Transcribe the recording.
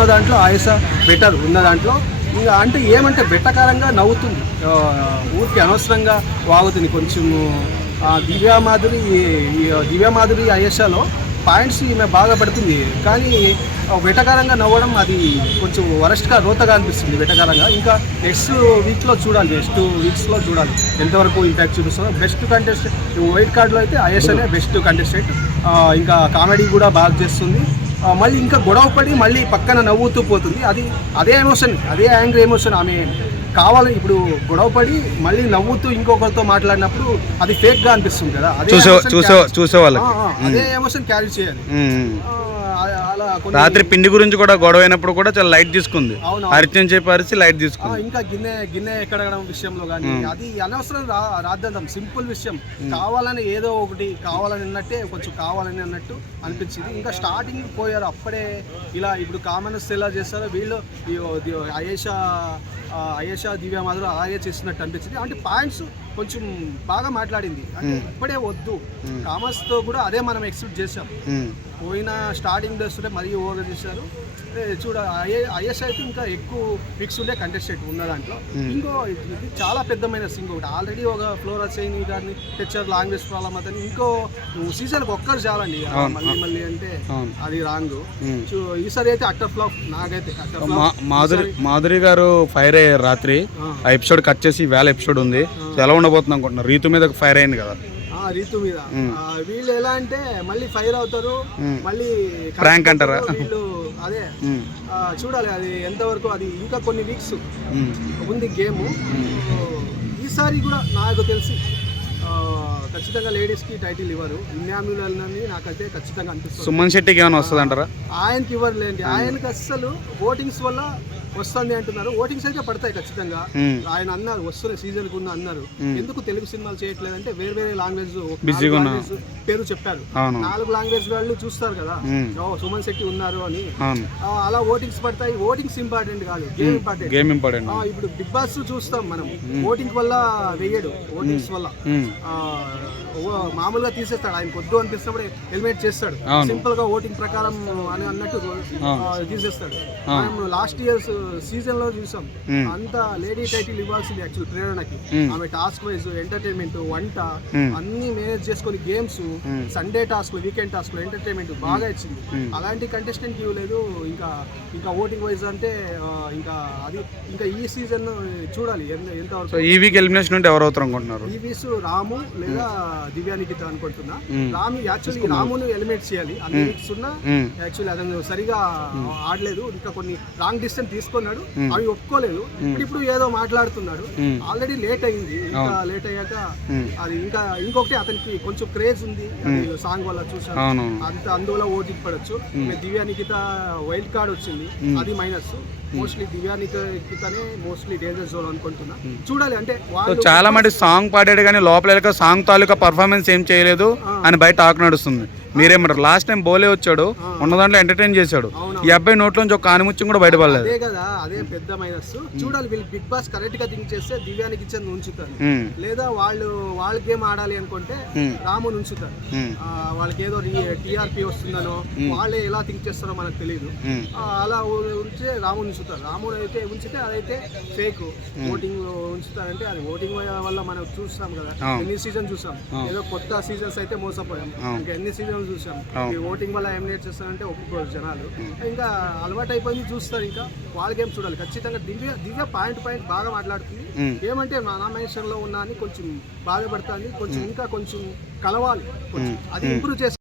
ఉన్న దాంట్లో ఆయేష బెటర్ ఉన్న దాంట్లో. ఇంకా అంటే ఏమంటే వెటకారంగా నవ్వుతుంది, ఊరికి అనవసరంగా వాగుతుంది కొంచెము. దివ్యామాధురి ఆయేషాలో పాయింట్స్ ఈమె బాగా పడుతుంది, కానీ వెటకారంగా నవ్వడం అది కొంచెం వరస్ట్గా రోతగా అనిపిస్తుంది వెటకారంగా. ఇంకా నెక్స్ట్ వీక్స్లో చూడాలి ఎంతవరకు ఇంపాక్ట్ చూపిస్తుందో. బెస్ట్ కంటెస్టెంట్ వైల్డ్ కార్డ్లో అయితే ఆయేషనే బెస్ట్ కంటెస్టెంట్. ఇంకా కామెడీ కూడా బాగా చేస్తుంది. మళ్ళీ ఇంకా గొడవ పడి మళ్ళీ పక్కన నవ్వుతూ పోతుంది. అదే ఎమోషన్, అదే యాంగ్రీ ఎమోషన్. ఆమె కావాలని ఇప్పుడు గొడవ పడి మళ్ళీ నవ్వుతూ ఇంకొకరితో మాట్లాడినప్పుడు అది ఫేక్గా అనిపిస్తుంది కదా, అదే ఎమోషన్ క్యారీ చేయాలి. రాత్రి పిండి గురించి కూడా గొడవ అయినప్పుడు కూడా చాలా లైట్ తీసుకుంది, అరిచని చెప్పి అరిచి లైట్ తీసుకుంది. ఇంకా గిన్నె ఎక్కడగడం విషయంలో కానీ అది అనవసరం రాద్దాం, సింపుల్ విషయం. కావాలని ఏదో ఒకటి కావాలని అన్నట్టే, కొంచెం కావాలని అన్నట్టు అనిపించింది. ఇంకా స్టార్టింగ్ పోయారు అప్పుడే ఇలా. ఇప్పుడు కామనర్స్ ఎలా చేస్తారో వీళ్ళు ఆయేష దివ్యామాధురి అలాగే చేస్తున్నట్టు అనిపించింది. అంటే పాయింట్స్ కొంచెం బాగా మాట్లాడింది, అంటే ఇప్పుడే వద్దు. కామర్స్తో కూడా అదే మనం ఎక్స్పెక్ట్ చేసాం. పోయిన స్టార్టింగ్ డేస్ మరీ ఓవర్గా చేశారు. ఐఎస్ అయితే ఇంకా ఎక్కువ పిక్స్ ఉండే కంటెస్టెంట్ ఉన్న దాంట్లో. ఇది చాలా పెద్దమైన సింగ్ ఒకటి. ఆల్రెడీ ఒక ఫ్లోరా చైన్ గారిని తెచ్చారు, లాంగ్వేజ్ ప్రాబ్లమ్ అతని. ఇంకో సీజన్కి ఒక్కరు చాలండి, మళ్ళీ అంటే అది రాంగ్. ఈసారి అయితే అట్టర్ ఫ్లాప్ నాకైతే. మాధురి గారు ఫైర్ అయ్యారు రాత్రి, ఆ ఎపిసోడ్ కట్ చేసి వేళ ఎపిసోడ్ ఉంది. ఎలా ఉండబోతుంది అనుకుంటున్నారు? రీతు మీద ఫైర్ అయింది కదా, రీతు మీద. వీళ్ళు ఎలా అంటే మళ్ళీ ఫైర్ అవుతారు, మళ్ళీ ప్రాంక్ అంటారా వీళ్ళు. అదే చూడాలి అది ఎంతవరకు. అది ఇంకా కొన్ని వీక్స్ ఉంది గేమ్. ఈసారి కూడా నాకు తెలిసి ఖచ్చితంగా లేడీస్కి టైటిల్ ఇవ్వరు. ఇన్యామ్యులని నాకైతే ఖచ్చితంగా అనిపిస్తుంది. సుమన్ శెట్టికి ఏమైనా వస్తుంది అంటారా? ఆయనకి ఇవ్వరులేండి, ఆయనకి అస్సలు ఓటింగ్స్ వల్ల వస్తుంది అంటున్నారు. ఓటింగ్స్ అయితే పడతాయి ఖచ్చితంగా. ఆయన అన్నారు వస్తున్న సీజన్ కు అన్నారు. ఎందుకు తెలుగు సినిమాలు చేయట్లేదంటే వేరే లాంగ్వేజ్ పేరు చెప్పారు. 4 లాంగ్వేజ్ వాళ్ళు చూస్తారు కదా, సుమన్ శెట్టి ఉన్నారు అని. అలా ఓటింగ్స్ పడతాయి. ఓటింగ్స్ ఇంపార్టెంట్ కాదు, గేమ్ ఇంపార్టెంట్. ఇప్పుడు బిగ్ బాస్ చూస్తాం మనం, ఓటింగ్ వల్ల వేయడు, ఓటింగ్స్ వల్ల మామూలుగా తీసేస్తాడు. ఆయన కొద్దు అనిపిస్తున్నప్పుడు ఎలిమినేట్ చేస్తాడు, సింపుల్ గా ఓటింగ్ ప్రకారం అని అన్నట్టు తీసేస్తాడు. మనం లాస్ట్ ఇయర్ సీజన్ లో చూసాం, అంత లేడీ టైటిల్ ఇవ్వాల్సింది యాక్చువల్ ప్రేరణకి. ఆమె టాస్క్ వైజ్ ఎంటర్టైన్మెంట్, వంట అన్ని మేనేజ్ చేసుకుని, games, Sunday task, weekend task, entertainment బాగా ఇచ్చింది. అలాంటి కంటెస్టెంట్ ఇవ్వలేదు. ఇంకా ఓటింగ్ వైజ్ అంటే ఇంకా ఈ సీజన్ చూడాలి ఎంతవరకు. ఈ వీక్ ఎలిమినేషన్ ఉంటే ఎవరు అవుతారు అనుకుంటున్నారు? ఈ వీక్ రాము లేదా దివ్యానికిత అనుకుంటున్నా. యాక్చువల్లీ రామును ఎలిమినేట్ చేయాలి. అన్ని వీక్స్ ఉన్నా యాక్చువల్లీ అతను సరిగా ఆడలేదు, ఇంకా కొన్ని రాంగ్ డిసిషన్ తీసుకున్నాడు, అవి ఒప్పుకోలేదు. ఇప్పుడు ఏదో మాట్లాడుతున్నాడు. ఆల్రెడీ లేట్ అయింది, ఇంకా లేట్ అయ్యాక అది ఇంకొకటి అతనికి కొంచెం క్రేజ్ ఉంది సాంగ్ వల్ల చూసాను, అందువల్ల ఓటింగ్ పడొచ్చు. దివ్యానికిత వైల్డ్ కార్డ్ వచ్చింది, అది మైనస్. మోస్ట్లీ దివ్యానికితనే మోస్ట్లీ డేంజర్ జోన్ అనుకుంటున్నా. చూడాలి అంటే చాలా మంది సాంగ్ పాడాడు కానీ లోపల సాంగ్ తాలూకా పర్ఫార్మెన్స్ ఏం చేయలేదు అని బయట టాక్ నడుస్తుంది. మీరేమంటారు? లాస్ట్ టైం బోలే వచ్చాడు, ఉన్న దాంట్లో ఎంటర్టైన్ చేశాడు. ఈ అబ్బాయి నోట్లోంచి ఒక కానిముత్యం కూడా బయటపడలేదు. అదే కదా, అదే పెద్ద మైనస్. చూడాలి వీళ్ళు బిగ్ బాస్ కరెక్ట్ గా థింక్ చేస్తే దివ్యానికి ఇచ్చేది ఉంచుతారు, లేదా వాళ్ళ గేమ్ ఆడాలి అనుకుంటే రాముని ఉంచుతారు. వాళ్ళకి ఏదో టీఆర్పీ వస్తుందనో వాళ్ళే ఎలా థింక్ చేస్తారో మనకు తెలియదు. అలా ఉంచే రాముని ఉంచుతారు. రాముని అయితే ఉంచితే అదైతే ఫేక్. ఓటింగ్ ఉంచుతారంటే అది ఓటింగ్ వల్ల మనం చూస్తాం కదా, ఎన్ని సీజన్ చూసాం. ఏదో కొత్త సీజన్స్ అయితే మోసపోయాం, ఇంకా ఎన్ని సీజన్ చూసాం. ఈ ఓటింగ్ వల్ల ఎలిమినేట్ చేస్తారంటే ఒప్పుకోరు జనాలు. ఇంకా అలవాటు అయిపోయింది, చూస్తారు. ఇంకా వాళ్ళ గేమ్ చూడాలి ఖచ్చితంగా. దివ్య పాయింట్ బాగా మాట్లాడుతుంది. ఏమంటే నామినేషన్ లో ఉన్నా అని కొంచెం బాధపడుతుంది, కొంచెం ఇంకా కొంచెం కలవాలి, అది ఇంప్రూవ్ చేసి